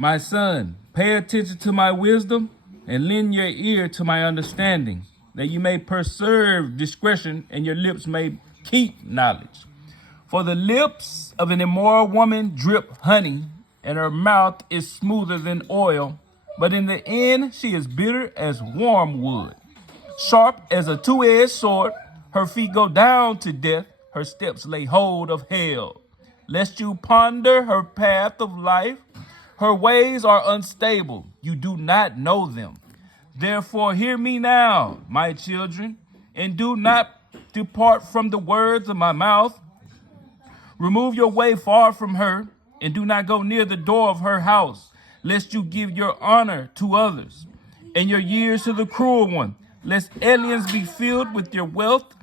My son, pay attention to my wisdom and lend your ear to my understanding, that you may preserve discretion and your lips may keep knowledge. For the lips of an immoral woman drip honey, and her mouth is smoother than oil, but in the end she is bitter as warm wood. Sharp as a two-edged sword, her feet go down to death, her steps lay hold of hell. Lest you ponder her path of life, her ways are unstable, you do not know them. Therefore hear me now, my children, and do not depart from the words of my mouth. Remove your way far from her, and do not go near the door of her house, lest you give your honor to others, and your years to the cruel one, lest aliens be filled with your wealth,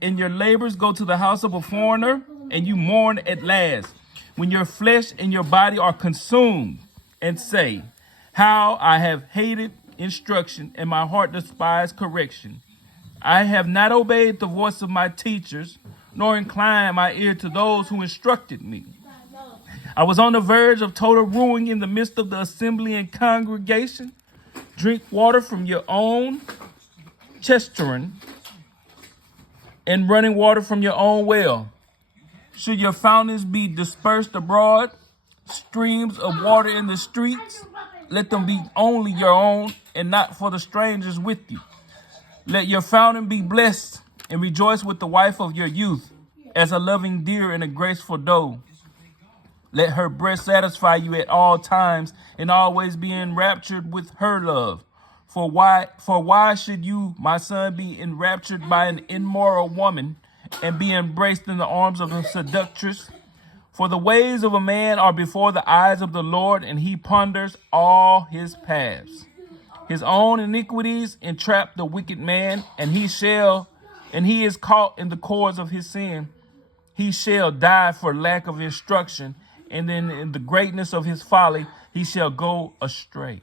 and your labors go to the house of a foreigner, and you mourn at last, when your flesh and your body are consumed, and say, how I have hated instruction, and my heart despised correction. I have not obeyed the voice of my teachers, nor inclined my ear to those who instructed me. I was on the verge of total ruin in the midst of the assembly and congregation. Drink water from your own cistern, and running water from your own well. Should your fountains be dispersed abroad, streams of water in the streets, let them be only your own and not for the strangers with you. Let your fountain be blessed, and rejoice with the wife of your youth, as a loving deer and a graceful doe. Let her breast satisfy you at all times, and always be enraptured with her love. For why should you, my son, be enraptured by an immoral woman, and be embraced in the arms of a seductress? For the ways of a man are before the eyes of the Lord, and he ponders all his paths. His own iniquities entrap the wicked man, and he is caught in the cords of his sin. He shall die for lack of instruction, and then in the greatness of his folly he shall go astray.